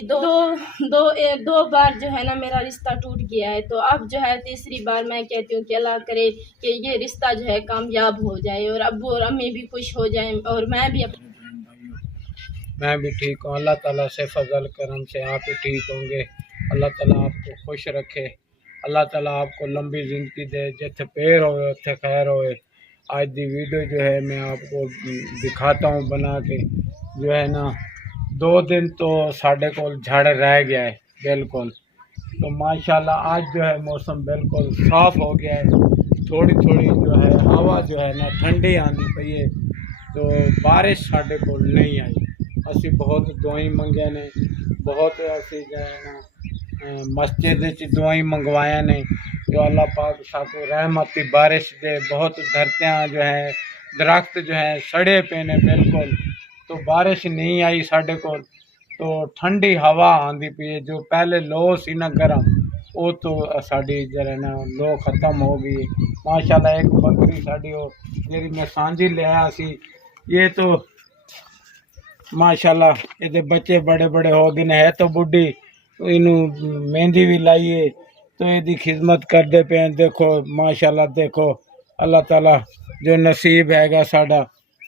कि दो बार जो है ना मेरा रिश्ता टूट गया है, तो अब जो है तीसरी बार मैं कहती हूँ कि अल्लाह करे कि ये रिश्ता जो है कामयाब हो जाए और अब्बू और अम्मी भी खुश हो जाएं और मैं भी मैं भी ठीक हूँ। अल्लाह ताला से फजल करम से आप ही ठीक होंगे। अल्लाह ताला आपको खुश रखे। अल्लाह ताला आपको लंबी ज़िंदगी दे, जिथे पैर होए उत्थे खैर होए। आज दी वीडियो जो है मैं आपको दिखाता हूँ बना के। जो है ना 2 दिन तो साढ़े को झड़ रह गया है बिल्कुल, तो माशाल्लाह आज जो है मौसम बिल्कुल साफ़ हो गया है। थोड़ी थोड़ी जो है हवा जो है ना ठंडी आनी पई है, तो बारिश साढ़े को नहीं आई। असी बहुत दुआई मंगे ने, बहुत असी जो है ना मस्जिद दुआई मंगवाया ने जो अल्लाह पाक साकू रहमती बारिश दे। बहुत धरतियाँ जो है दरख्त जो है सड़े पे ने बिल्कुल, तो बारिश नहीं आई साढ़े को। तो ठंडी हवा आंदी पई है। जो पहले लो सी ना गर्म, वो तो साड़ी जरा ना लो ख़त्म हो गई। माशाल्लाह एक बकरी साड़ी हो जी मैं सांझी लिया सी, ये तो माशाल्लाह ये बच्चे बड़े बड़े हो गए है, तो बुढ़ी इनू मेहंदी भी लाइए तो ये खिदमत करते पे। देखो माशाल्लाह, देखो अल्लाह ताला जो नसीब हैगा साड़ा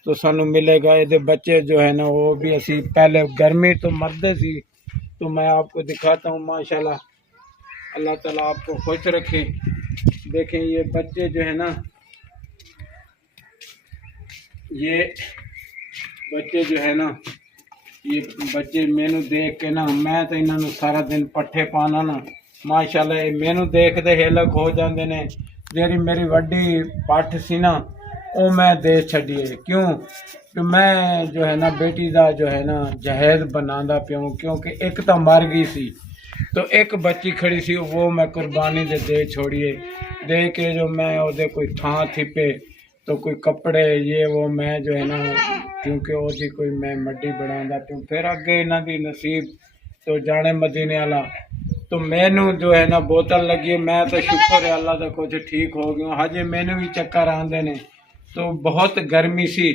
तो सानू मिलेगा। ये बच्चे जो है ना वो भी असी पहले गर्मी तो मरदे सी, तो मैं आपको दिखाता हूँ माशाल्लाह। अल्लाह ताला आपको खुश रखे। देखें ये बच्चे जो है ना, ये बच्चे जो है ना, ये बच्चे मैनू देख के ना, मैं तो इन्हों सारा दिन पट्ठे पाना ना, माशाल्लाह ये मैनू देखते हेलक हो जाते ने। जी मेरी वड्डी पट्ठ सी ना वो मैं दे छड़िए, क्यों कि मैं जो है ना बेटी का जो है ना जहेज बनांदा पिया, क्योंकि एक तो मर गई सी, तो एक बच्ची खड़ी सी वो मैं कुर्बानी दे छोड़िए। दे के जो मैं वो कोई थां थिपे तो कोई कपड़े ये वो मैं जो है ना, क्योंकि वो कोई मैं मड्डी बनांदा पिया। फिर अगे इन्हां दी नसीब तो जाने मदीने वाला, तो मैनू जो है ना बोतल लगी। मैं तो शुक्र है अल्लाह का कुछ ठीक हो गया। हजे मैनू भी चक्कर आंदे ने, तो बहुत गर्मी सी,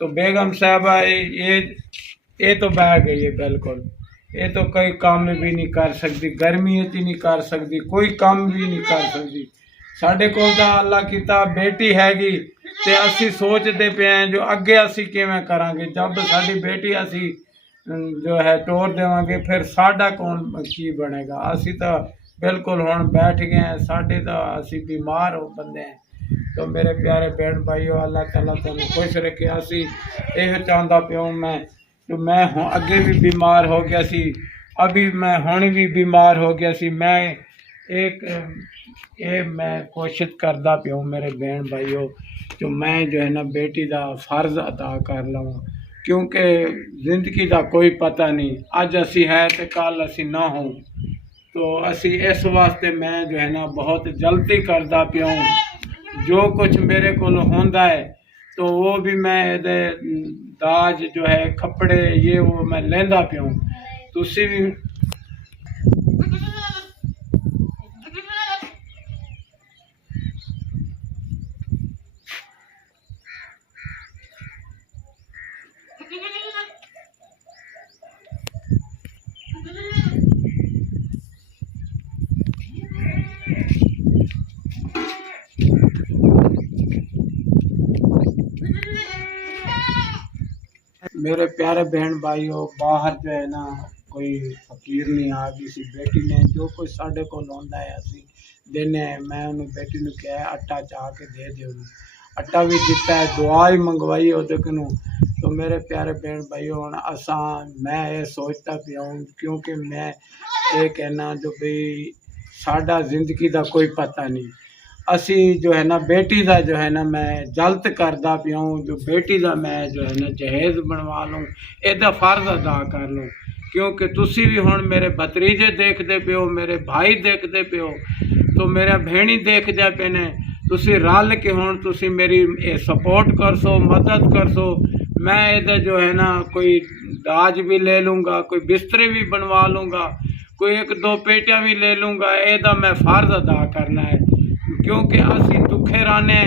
तो बेगम साहबा ये तो बह गई है बिल्कुल। ये तो कोई काम भी नहीं कर सकती, गर्मी ही नहीं कर सकती, कोई काम भी नहीं कर सकती। साढ़े को अल्लाह किता बेटी हैगी, ते असी सोचते पे हैं जो अगे असी किवें करांगे। जब साडी बेटी असी जो है तोड़ देवांगे फिर साडा कौन की बनेगा। असी तो बिल्कुल हुण बैठ गए हैं, साडे तो असी बीमार हो बंदे हैं। तो मेरे प्यारे बहन भाइयों अल्लाह ताला तुहानू खुश रखे। असी यह चाहता पिया मैं, तो मैं अगे भी बीमार हो गया सी, अभी मैं हुण भी बीमार हो गया सी। मैं मैं कोशिश करता पिया मेरे बहन भाइयों, तो मैं जो है ना बेटी का फ़र्ज अदा कर लवां, क्योंकि ज़िंदगी का कोई पता नहीं, अज असी है तो कल असी ना हो। तो असी इस वास्ते मैं जो है ना बहुत जल्दी करता पिया हूँ। जो कुछ मेरे को होंदा है तो वो भी मैं दाज जो है कपड़े ये वो मैं लेंदा पिया हूँ। तुसी भी मेरे प्यारे बहन भाइयों, बाहर जो है ना कोई फकीर नहीं आ गई सी। बेटी ने जो कुछ साढ़े को लाता है असी देने। मैं उन्हें बेटी ने कहा है आटा चाह के दे दे, आटा भी दिता है, दुआ ही मंगवाई उहदे कोलों। तो मेरे प्यारे बहन भाइयों हुण असा मैं ये सोचता पिया हूँ, क्योंकि मैं ये कहना जो भाई साडा जिंदगी का कोई पता नहीं। असी जो है ना बेटी का जो है ना मैं जल्द करदा पिया हूँ, जो बेटी का मैं जो है ना जहेज बनवा लूँ, एदा फर्ज अदा कर लूँ। क्योंकि तुसी भी हुण मेरे भतरीजे देखते पे हो, मेरे भाई देखते पे हो, तो मेरा भेणी देखते पे ने। तुसी रल के हुण तुसी मेरी सपोर्ट कर सो, मदद कर सो। मैं इधर जो है ना कोई दाज भी ले लूँगा, कोई बिस्तरे भी बनवा लूँगा, कोई 1-2 पेटियाँ भी ले लूँगा। एदा मैं फर्ज अदा करना है, क्योंकि असी दुखे रहने,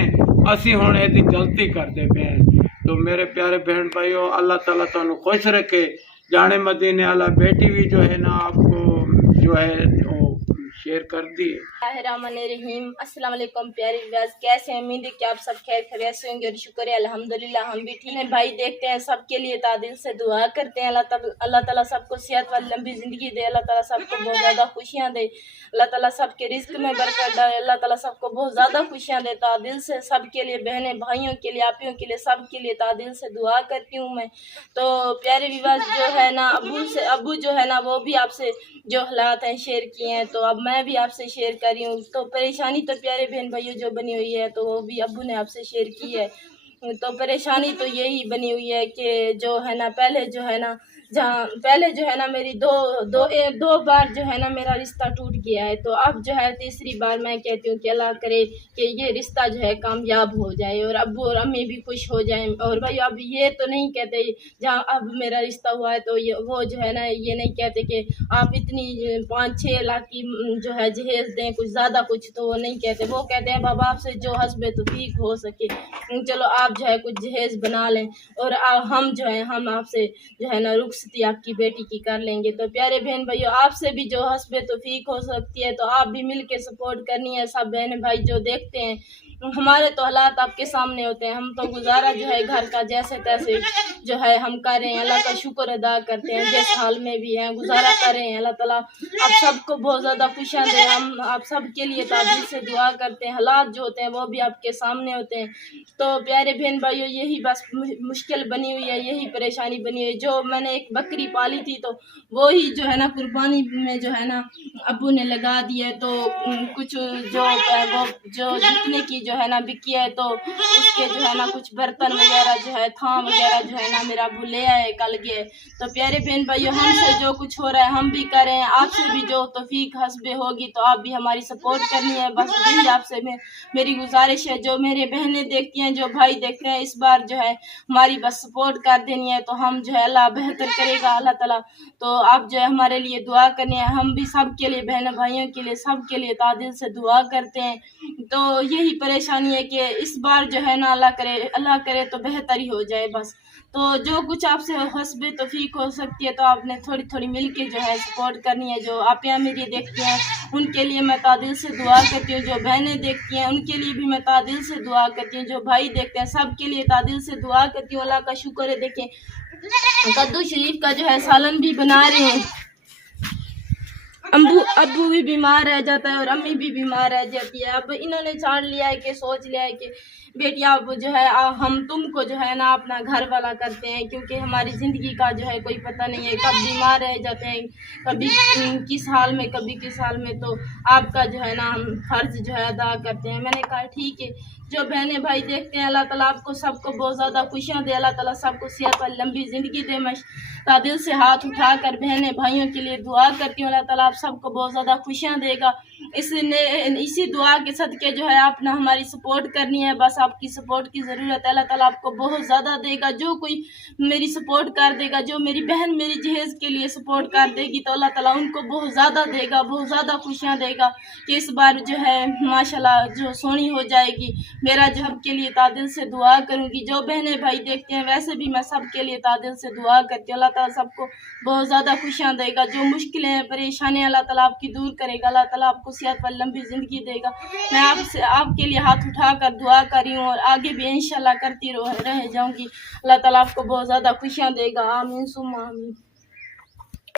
असी हुण एदी जल्दी करते पे हैं। तो मेरे प्यारे बहन भाइयों अल्लाह ताला तुहानू खुश रखे। जाने मदीने वाला बेटी भी जो है ना आपको जो है वो शेयर कर दी है। रहीम। अस्सलाम वालेकुम प्यारे व्यूअर्स, कैसे हैं? उम्मीद है कि आप सब खैर खैरियत से होंगे और शुक्र है अल्हम्दुलिल्लाह हम भी ठीक हैं। भाई देखते हैं सबके लिए तादिल से दुआ करते हैं। अल्लाह ताला सबको सेहत वाली लंबी ज़िंदगी दे, अल्लाह ताला सबको बहुत ज़्यादा खुशियाँ दे, अल्लाह ताला सबके रिस्क में बरकत डाले, अल्लाह ताला सबको बहुत ज़्यादा खुशियाँ दे। तादिल से सबके लिए, बहनें भाइयों के लिए, आपियों के लिए, सबके लिए तादिल से दुआ करती हूँ मैं। तो प्यारे व्यूअर्स जो है ना, अबू जो है ना वो भी आपसे जो हालात हैं शेयर किए हैं, तो अब मैं भी आपसे शेयर कर रही हूँ। तो परेशानी तो प्यारे बहन भाइयों जो बनी हुई है तो वो भी अब्बू ने आपसे शेयर की है। तो परेशानी तो यही बनी हुई है कि जो है ना पहले जो है ना मेरी दो बार जो है ना मेरा रिश्ता टूट गया है। तो अब जो है तीसरी बार मैं कहती हूँ कि अल्लाह करे कि ये रिश्ता जो है कामयाब हो जाए और अब्बू और अम्मी भी खुश हो जाएं। और भाई अब ये तो नहीं कहते, जहाँ अब मेरा रिश्ता हुआ है तो वो जो है ना ये नहीं कहते कि आप इतनी 5-6 लाख की जो है जहेज दें, कुछ ज़्यादा कुछ तो वो नहीं कहते। वो कहते हैं बाबा आपसे जो हस्बे तो ठीक हो सके, चलो आप जो है कुछ जहेज बना लें और हम जो है हम आपसे जो है ना रुखसती आपकी बेटी की कर लेंगे। तो प्यारे बहन भाइयों, आपसे भी जो हस्बे तौफीक हो सकती है तो आप भी मिल के सपोर्ट करनी है। सब बहन भाई जो देखते हैं, हमारे तो हालात आपके सामने होते हैं, हम तो गुजारा जो है घर का जैसे तैसे जो है हम कर रहे हैं, अल्लाह का शुक्र अदा करते हैं, जिस हाल में भी हैं गुजारा कर रहे हैं। अल्लाह ताला आप सबको बहुत ज़्यादा खुशियाँ दे। हम आप सब के लिए तादिल से दुआ करते हैं। हालात जो होते हैं वो भी आपके सामने होते हैं। तो प्यारे बहन भाइयों, यही बस मुश्किल बनी हुई है, यही परेशानी बनी हुई है। जो मैंने एक बकरी पाली थी तो वो ही जो है ना कुर्बानी में जो है ना अब्बू ने लगा दी है। तो कुछ जो वो जो जितने की जो है ना बिकी है तो उसके जो है ना कुछ बर्तन वगैरह जो है थाम वगैरह जो है ना मेरा अब्बू ले आए कल के। तो प्यारे बहन भाइयों, हमसे जो कुछ हो रहा है हम भी करें, आपसे भी जो तौफीक हस्बे होगी तो आप भी हमारी सपोर्ट करनी है। बस यही आपसे मेरी गुजारिश है। जो मेरे बहनें देखती हैं, जो भाई देखते हैं, इस बार जो है हमारी बस सपोर्ट कर देनी है। तो हम जो है अल्लाह बेहतर करेगा अल्लाह ताला। तो आप जो है हमारे लिए दुआ करनी है। हम भी सब के लिए, बहन भाइयों के लिए, सब के लिए तादिल से दुआ करते हैं। तो यही परेशानी है कि इस बार जो है ना अल्लाह करे तो बेहतर ही हो जाए बस। तो जो कुछ आपसे हस्बे तौफीक हो सकती है तो आपने थोड़ी थोड़ी मिल के जो है सपोर्ट करनी है। जो आपियाँ मेरी देखती हैं उनके लिए मैं तादिल से दुआ करती हूँ, जो बहनें देखती हैं उनके लिए भी मैं तादिल से दुआ करती हूँ, जो भाई देखते हैं सब के लिए तादिल से दुआ करती हूँ। अल्लाह का शुक्र है। देखें कद्दू शरीफ का जो है सालन भी बना रहे हैं। अब्बू भी बीमार रह जाता है और अम्मी भी बीमार रह जाती है। अब इन्होंने छान लिया है कि सोच लिया है कि बेटिया अब जो है हम तुमको जो है ना अपना घर वाला करते हैं, क्योंकि हमारी ज़िंदगी का जो है कोई पता नहीं है, कब बीमार रह जाते हैं, कभी किस हाल में कभी किस हाल में। तो आपका जो है ना हम फ़र्ज़ जो है अदा करते हैं। मैंने कहा ठीक है। जो बहनें भाई देखते हैं, अल्लाह ताला आपको सबको बहुत ज़्यादा खुशियाँ दे, अल्लाह ताला सबको सेहत वाली लंबी ज़िंदगी दे। मैं तादिल से हाथ उठाकर बहनें भाइयों के लिए दुआ करती हूँ, अल्लाह ताला आप सबको बहुत ज़्यादा खुशियाँ देगा। इसी दुआ के सदके जो है आपने हमारी सपोर्ट करनी है। बस आपकी सपोर्ट की ज़रूरत है। अल्लाह ताला आपको बहुत ज़्यादा देगा। जो कोई मेरी सपोर्ट कर देगा, जो मेरी बहन मेरी जहेज़ के लिए सपोर्ट कर देगी तो अल्लाह ताला उनको बहुत ज़्यादा देगा, बहुत ज़्यादा खुशियाँ देगा कि इस बार जो है माशाल्लाह जो सोनी हो जाएगी। मेरा जो सबके लिए तादिल से दुआ करूँगी। जो बहनें भाई देखते हैं वैसे भी मैं सबके लिए तादिल से दुआ करती हूँ। अल्लाह ताला सबको बहुत ज़्यादा खुशियाँ देगा। जो मुश्किलें हैं, परेशानियाँ अल्लाह ताला आपकी दूर करेगा। अल्लाह ताला आपको सेहत वाली लंबी ज़िंदगी देगा। मैं आपके लिए हाथ उठाकर दुआ कर रही हूँ और आगे भी इंशाल्लाह करती रह जाऊँगी। अल्लाह ताला आपको बहुत ज़्यादा खुशियाँ देगा। आमीन सुम्मा आमीन।